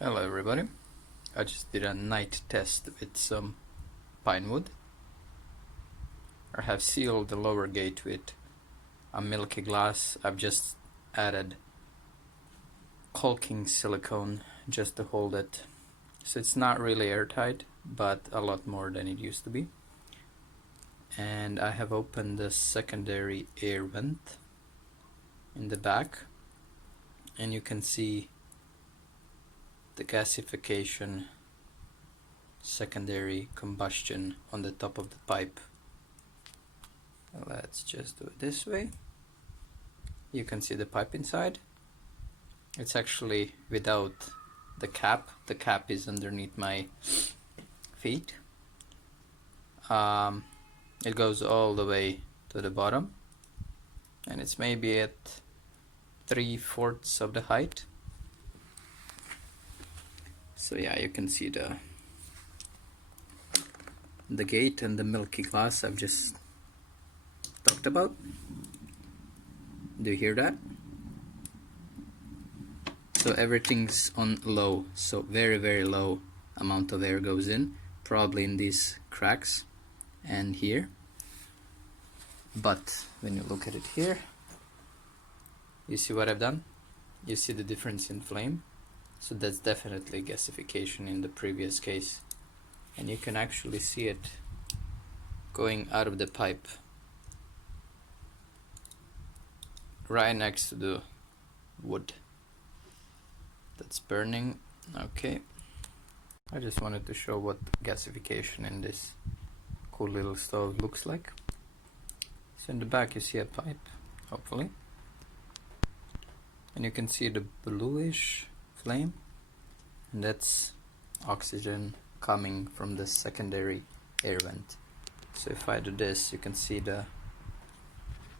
Hello everybody, I just did a night test with some pine wood. I have sealed the lower gate with a milky glass. I've just added caulking silicone just to hold it, so it's not really airtight but a lot more than it used to be. And I have opened the secondary air vent in the back, and you can see the gasification, secondary combustion on the top of the pipe. Let's just do it this way. You can see the pipe inside. It's actually without the cap. The cap is underneath my feet. It goes all the way to the bottom, and it's maybe at 3/4 of the height. So yeah, you can see the gate and the milky glass I've just talked about. Do you hear that? So everything's on low, so very low amount of air goes in, probably in these cracks and here. But when you look at it here, you see what I've done? You see the difference in flame? So that's definitely gasification in the previous case, and you can actually see it going out of the pipe right next to the wood that's burning. Okay, I just wanted to show what gasification in this cool little stove looks like. So in the back you see a pipe, hopefully, and you can see the bluish flame, and that's oxygen coming from the secondary air vent. So if I do this, you can see the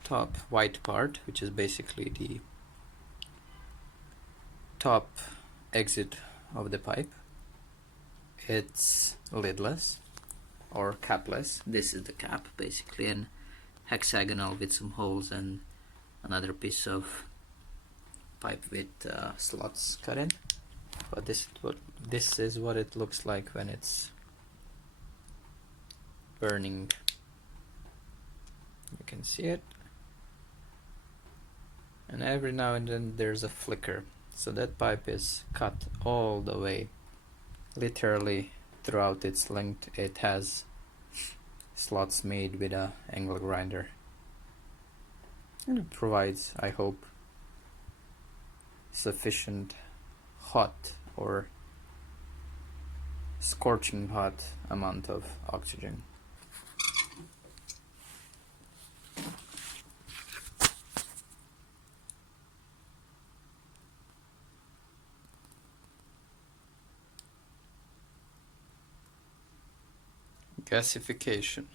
top white part, which is basically the top exit of the pipe. It's lidless or capless. This is the cap basically, and hexagonal with some holes and another piece of pipe with slots cut in. But this is what it looks like when it's burning. You can see it, and every now and then there's a flicker. So that pipe is cut all the way, literally throughout its length. It has slots made with a angle grinder, and it provides, I hope, sufficient hot or scorching hot amount of oxygen. Gasification.